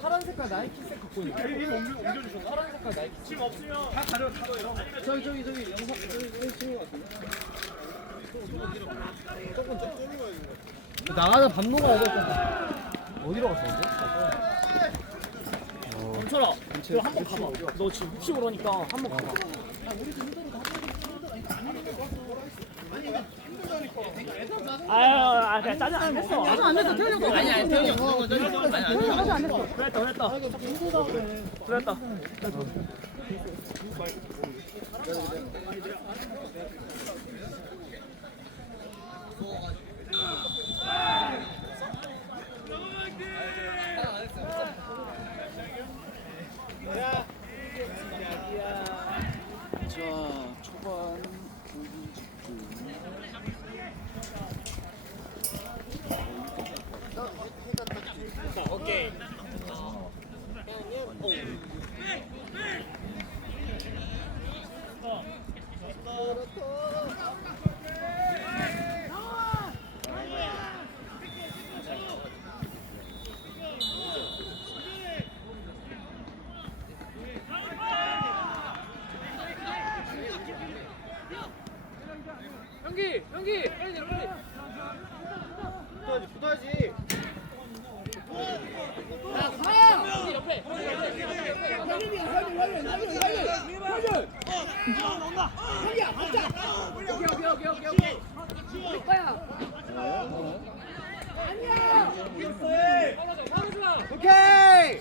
파란 색깔 나이키 색 갖고 있는 파란 색깔 나이키 지금 없으면 다 가려 다 저기 저기 저기 영상 저기 저기 친구 같은데. 나가자 밥 먹어야 돼 어디로 갔어 언제? 철아, 너 한번 가봐. 너 지금 혹시 모르니까 한번 가봐. 아유, 아, 그냥 짜증 안 냈어. 짜증 안 냈어. 형. 아니, 아니, 태훈이 형. 태훈이 형 짜증 안 냈어. 그랬다, 그랬다. 그랬다. 자 초반 경기 집중 오케이. 형기, 형기, 빨리 내려, 빨리. 붙어야지 붙어야지 형기 옆에. 오케이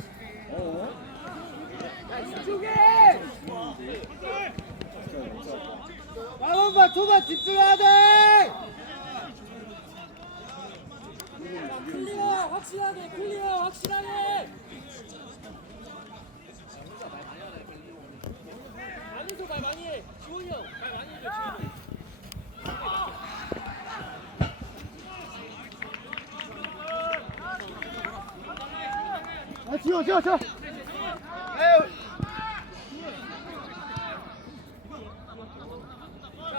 마음만 초반 집중해야 돼! 클리어, 확실하게, 클리어, 확실하게. 지원이 지원이 지워 자,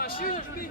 시윤이 준비.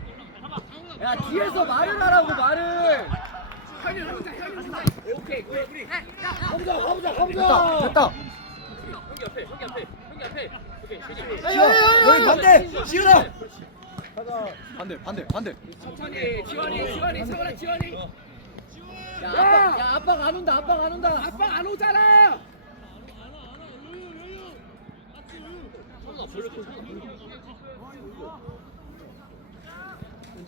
야 뒤에서 말을 하라고 말을 오케이, 그래, 그래. 가보자 가보자 가보자 됐다 형기 옆에, 형기 앞에, 형기 앞에. 오케이, 시윤이. 여기 반대 지훈아 반대 반대 반대 천천히, 지원이, 지원이, 세원아, 지원이. 야 아빠 야 아빠가 안 온다 아빠가 안 온다 아빠 안 오잖아.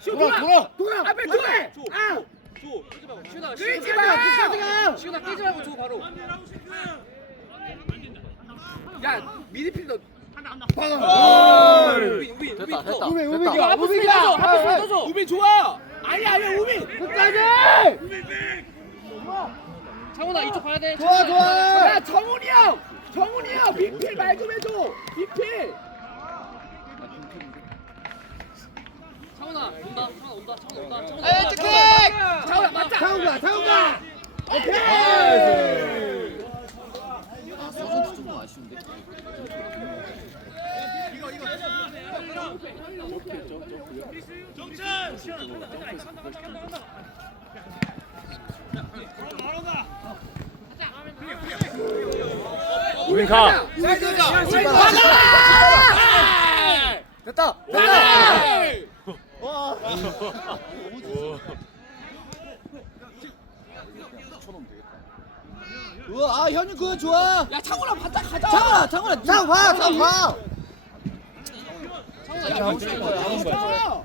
오케이 돌아 돌아 돌아 앞에 줘. 아. 줘. 끼지 말고. 시윤아, 끌지. 마 끝까지 가 시윤아 끼지 말고 줘 바로. 야 미드필더. 박아 우빈 우빈 우빈 됐다, 더. 됐다. 우빈 우빈이야 앞에 스피드 우빈이야 떠줘. 앞에 아, 떠줘. 우빈 좋아. 아니야 아니야 우빈. 끝까지 창훈아 이쪽 봐야 돼. 좋아 좋아 야 정훈이 형. 정훈이 형 빅필 말좀 해줘. 빅필. 창훈아 온다. 창훈아 온다. 창훈아 온다. 창훈아 에이, 온다. 찍히! 창훈아 맞자. 태훈가 태훈가 오케이 아 서전트 조금 아쉬운데 우빈 가. 나가 됐다 됐다 우와 아 현유 그거 좋아 야 창훈아 바짝 가자. 창훈아 창훈아 창봐 창봐 창훈아 야 멋있는 거야. 하는 거야.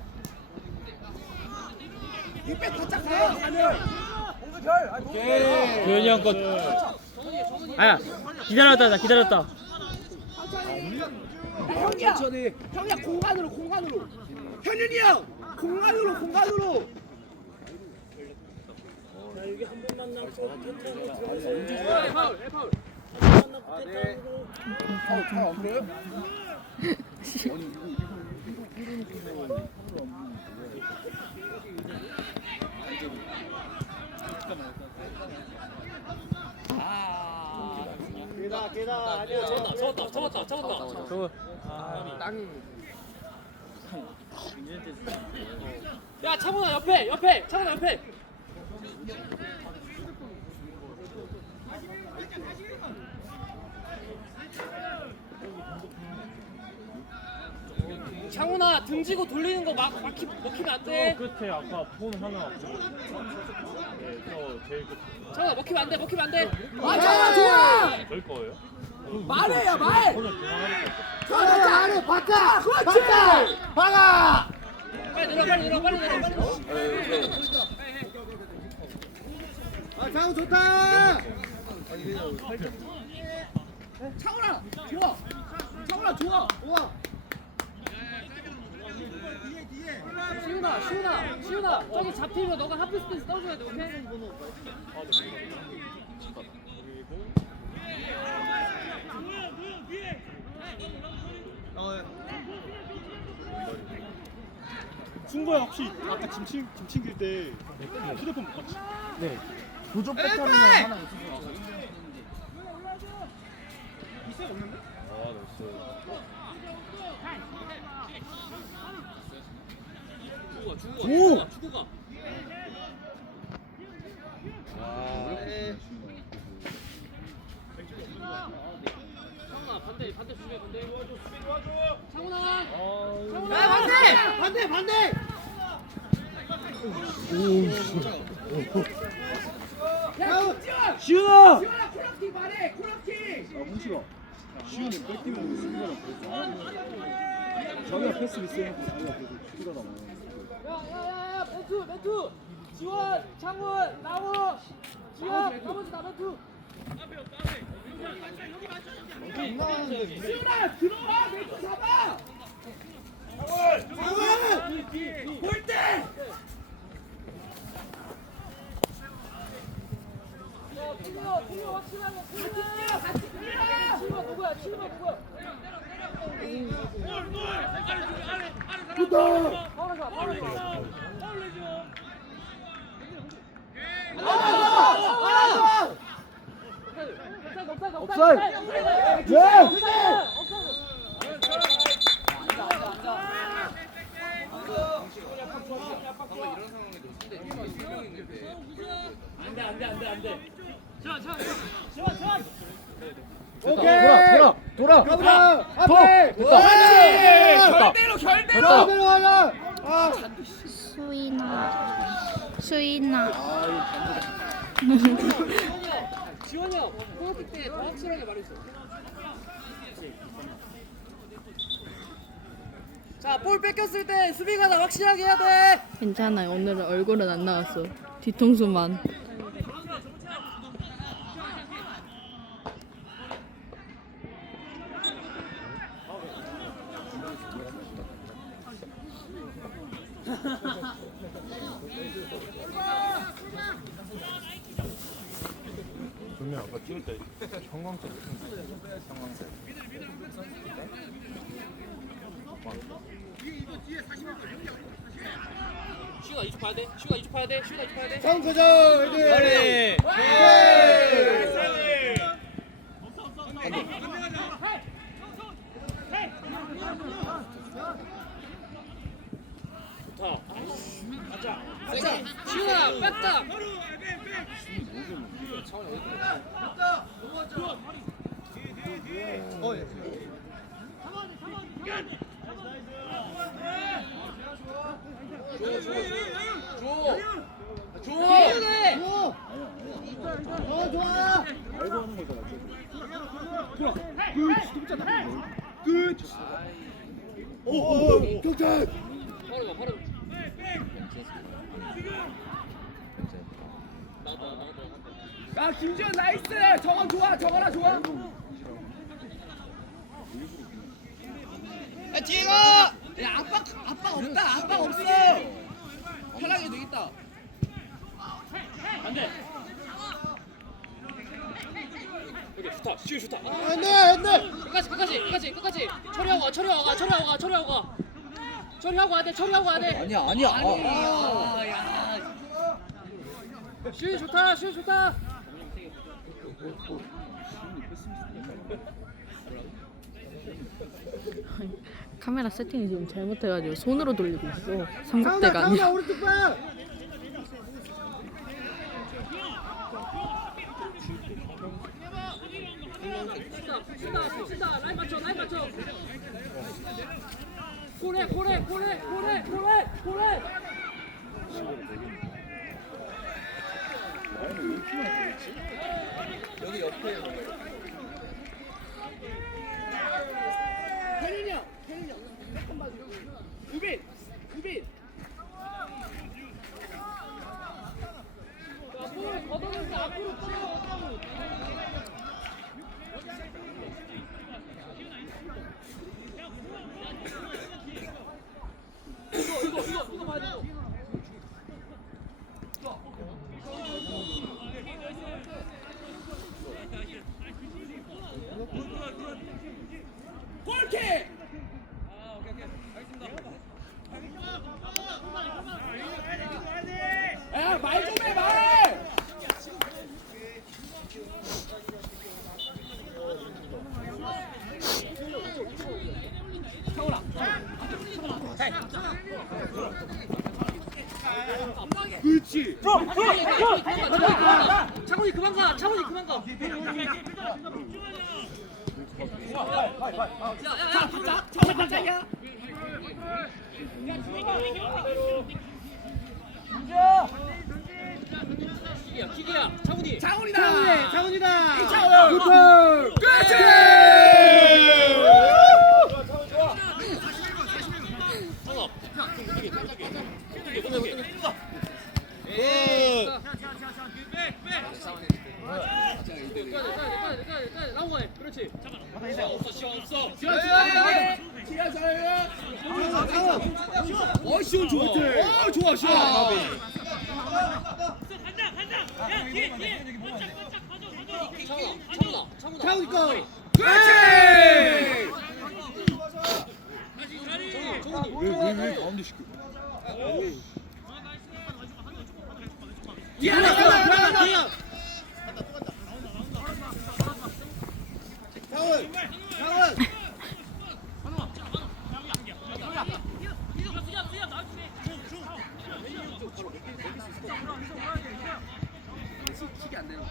빅백 바짝 가. 도현이 형 것. 아야 기다렸다 나 기다렸다. 형이야. 형이야 공간으로 공간으로. 현윤이 형 공간으로 공간으로. 잡았다 잡았다 잡았다. 저거. 야 창훈아 옆에 옆에 창훈아 옆에. 창훈아 등지고 돌리는 거 막 막히 먹히면 안 돼. 끝에 아까 폰 하나 네, 저 제일 끝 창훈아 먹히면 안 돼. 먹히면 안 돼. 아 창훈아 좋아. 될 거예요? 말해야 말. 바짝 안에 바짝. 바짝. 박아. 빨리 내려 빨리 내려 빨리 내려 빨리 내려. 아 장훈 좋다. 창훈아 좋아. 창훈아 좋아. 좋아. 시훈아, 시훈아, 시훈아, 저기 잡히면 너가 하프 스페이스 떠줘야 돼, 오케이? 승부야 혹시 아까 짐, 챙, 짐 챙길 때 휴대폰 못 봤지? 네. 보조 배터리는 하나 아 나이스. 주고가, 주고가. 창훈아, 반대, 반대 수비, 반대. 창훈아, 창훈아. 야 반대. 반대 반대. 야 시훈아! 지원아 코너킥 말해 코너킥. 아 문치가 시우는 뺏기면 수비가 그랬어 자기가 패스 미스해놓고 자기가 계속 수비가 나와 야, 야, 야, 야, 멘투, 멘투. 지원, 창훈, 나무. 지원, 나머지 다 멘투. 지원아 들어와 멘트 잡아. 장훈. 볼 때. 야, 동료, 동료 확실하게. 같이 뛰어, 같이 뛰어. 친구가 누구야? 친구가 누구야? 붙어. 바로 가, 바로 가. 옵사이드, 옵사이드, 옵사이드. 오케이. 돌아 돌아 가보자. 앞에. 됐다. 됐다. 결대로 결대로. 됐다. 결대로 하자. 아. 수인아 수인아 지원이 형, 코너킥 때더 확실하게 말해줘. 자, 볼 뺏겼을 때 수비가 다 확실하게 해야 돼. 괜찮아요 오늘은 얼굴은 안 나왔어 뒤통수만 찍을 때 형광색 형광색 시우가 이쪽 봐야 돼. 시우가 이쪽 봐야 돼. 시우가 이쪽 봐야 돼. 장 가자. 애들. 좋다. 가자. 가자. 시우야, 뺐다. 어 좋아 알고 하는 거잖아. 야 김지현 나이스! 정원 좋아 정원아 좋아. 야 뒤에 가! 야 압박 압박 없다 압박 없어. 편하게 되겠다. 여기 좋다 시우 좋다 아, 안돼 안돼. 끝까지 끝까지 끝까지 끝까지. 처리하고 가 처리하고 가 처리하고 가 처리하고 가 처리하고 가야 돼 처리하고 가야 돼. 아니야 아니야. 아야. 시우 좋다 시우 좋다 카메라 세팅이 지금 잘못해가지고 손으로 돌리고 있어. 삼각대가 아니야. 오른쪽 봐 치다 치다 라인 맞춰 라인 맞춰 고래 고래 고래 고래 고래 고래 라인을 왜 이렇게 많이 걸었지? 여기 옆에 혜린이 형 혜린이 형 백번 봐줘 우빈 우빈 앞으로 걷어내서 앞으로 끌어 이거 이거 이거 이거 봐야 돼 골킥 야말 좀 해 말! 그렇지. 차훈이 그만 가 차훈이 그만 가 자 바짝 자 바짝이야 킥이야 킥이야 차훈이 장훈이다 장훈이다 이창훈 굿골 그렇지 라고 해 그렇지 없어 시간 없어 지원 지원 지원 지원 어 시원 좋아 어 좋아 시원 차훈아 차훈아 차훈아 장훈이 거 그렇지 왜왜왜 가운데 시켜? 뒤에 하나 하나 하나 장훈 장훈 킥이 안 되는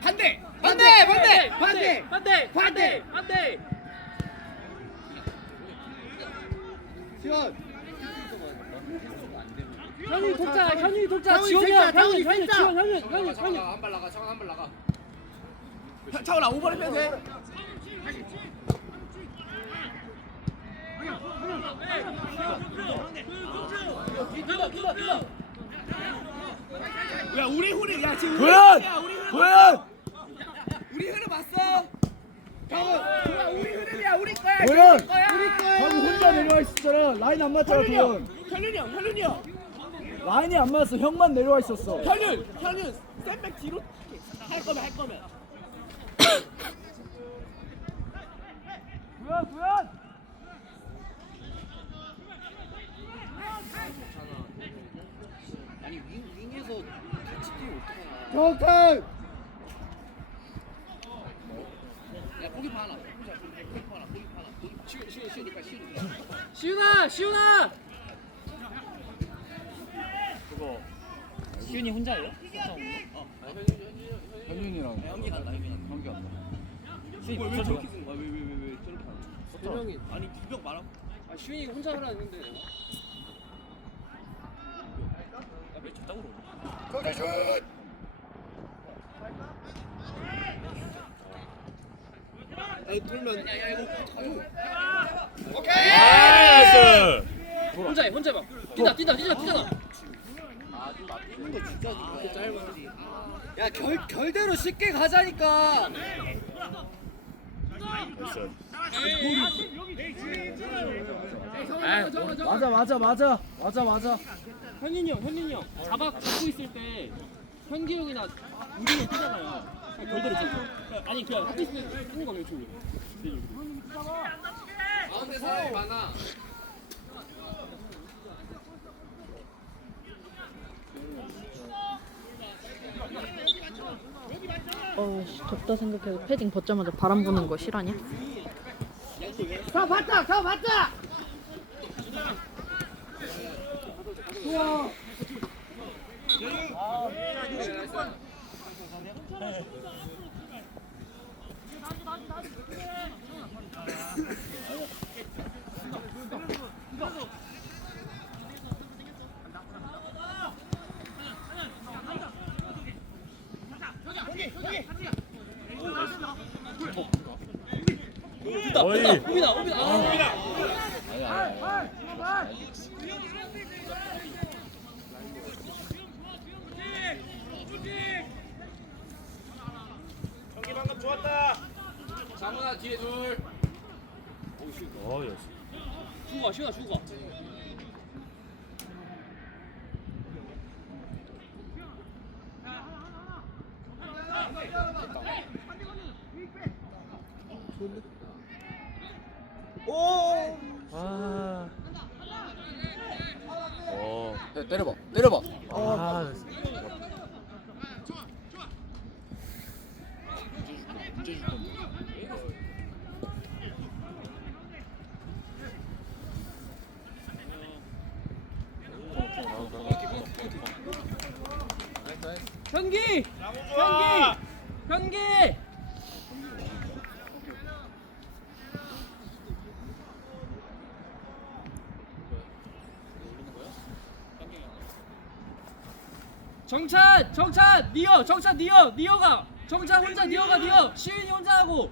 반대 반대 반대 반대 반대 반대 반대 지원 현이 독자. 현이 독자 차훈이 지원이야. 진짜, 차훈이 현이 현이 진짜. 지원 현이 현이 현이. 차훈아 오버를 빼도 돼. 야 우리 흐름 야 지금! 야, 우리 흐름 우리 흐름 봤어? 도현 우리 흐름이야 우리 거야! 우리 거야. 방금 혼자 내려와 있었잖아. 라인 안 맞잖아 현윤이 도현. 형 현윤이 형 현윤이 형 라인이 안 맞았어 형만 내려와 있었어. 현윤 현윤 샌백 뒤로 할 거면 할 거면. 구현 구현! 아니 윙 윙에서 같이 뛰면 어떡하나 정확한 야 고기 하나 고기 자 고기 하나 고기 쉬우니까 쉬우니까. 시훈아 시훈아 시윤이 혼자예요? 어 현윤이랑 연기 간다 연기 간다 경기 안 나. 왜, 왜 저렇게 거야? 왜 왜 왜 왜 저렇게 하는 거야? 현영이 아니 두명 말아. 아 시윤이 혼자 하라 했는데 내가. 야왜 저땅으로 아니 돌면 야야 이거. 나이스 혼자 해 혼자 봐. 뛰다 뛰다 뛰다 뛰잖아. 야 결, 결대로 쉽게 가자니까 나이스 맞아 맞아 맞아 맞아 맞아 현인이 형 현인이 형 잡아 잡고 있을 때 현기 형이나 우리는 뛰잖아요. 그냥 결대로 쳐. 아니 그냥 하고 있을 때 뛰는 거 왼쪽으로. 가운데 사람이 많아. 어, 씨, 덥다 생각해서 패딩 벗자마자 바람 부는 거 실화냐? 가 봤다 가 봤다 어이 오비다 오비다. 아. 장훈아 뒤에 둘. 어 야. 주고 가 시훈아 주고 가. 아. 어. 때려봐 때려봐 아. 현기! 현기! 현기! 정찬! 정찬! 니어! 정찬 니어! 니어가! 정찬 혼자 니어가 니어! 시윤이 혼자 하고!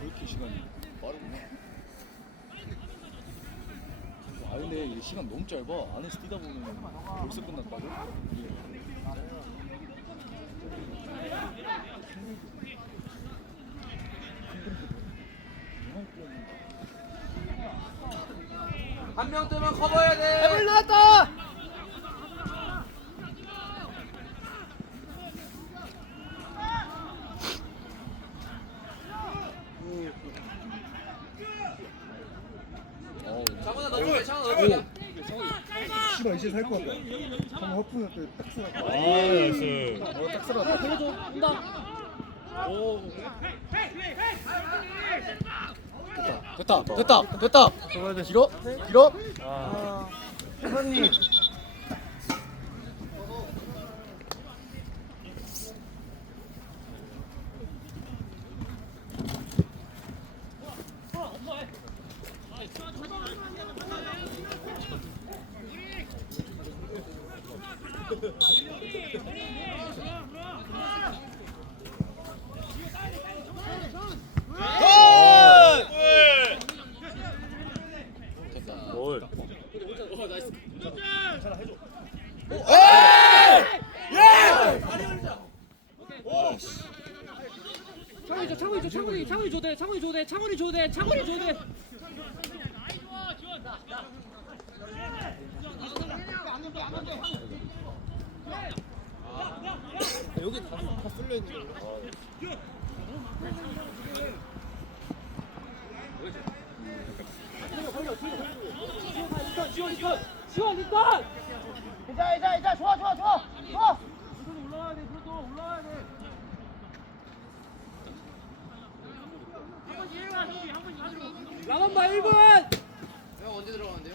왜 이렇게 시간이 빠르구나 아 근데 이게 시간 너무 짧아 안에서 뛰다 보면 벌써 끝났다고? 한명 뜨면 커버해야 돼! 해볼 나왔다 장훈아 너 쪽에 장훈아 너 쪽에 씨발 이제 살것 같다 때딱 쓰라 아 나이스. 어딱 쓰라 해줘 온다 됐다 됐다 됐다 길어 길어 아. 회장님 뭘? 창훈이 줘 창훈이 줘 창훈이 창훈이 줘대 창훈이 줘대 창훈이 줘대 창훈이 줘대 여기 다, 다 쓸려 있는 거 지원 일단! 괜찮아 괜찮아 괜찮아 좋아 좋아. 좋아. 좋아 나간다 1분! 형 언제 들어가는데요?